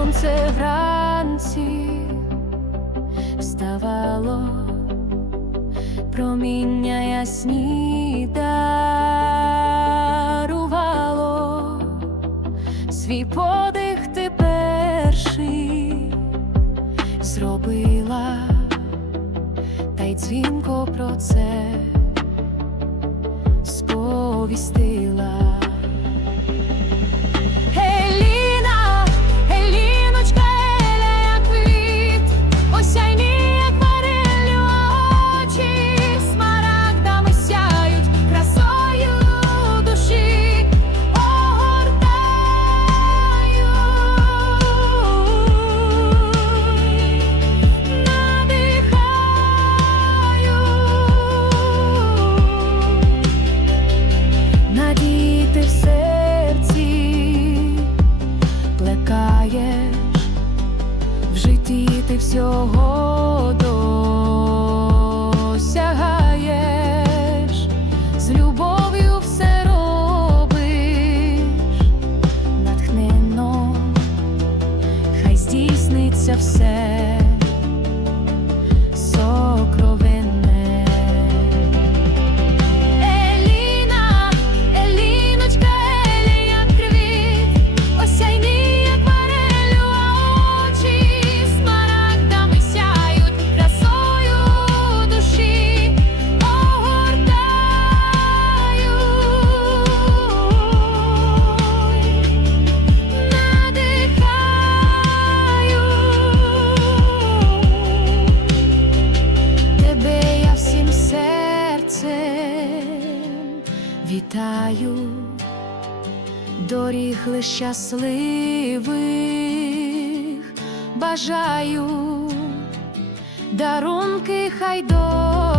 сонце вранці вставало, проміння ясні дарувало, свій подих ти перший зробила, та й дзвінко про це сповістила. Ти всього досягаєш, з любов'ю все робиш, натхненно, хай здійсниться все. Вітаю, доріг лиш щасливих бажаю, дарунки хай до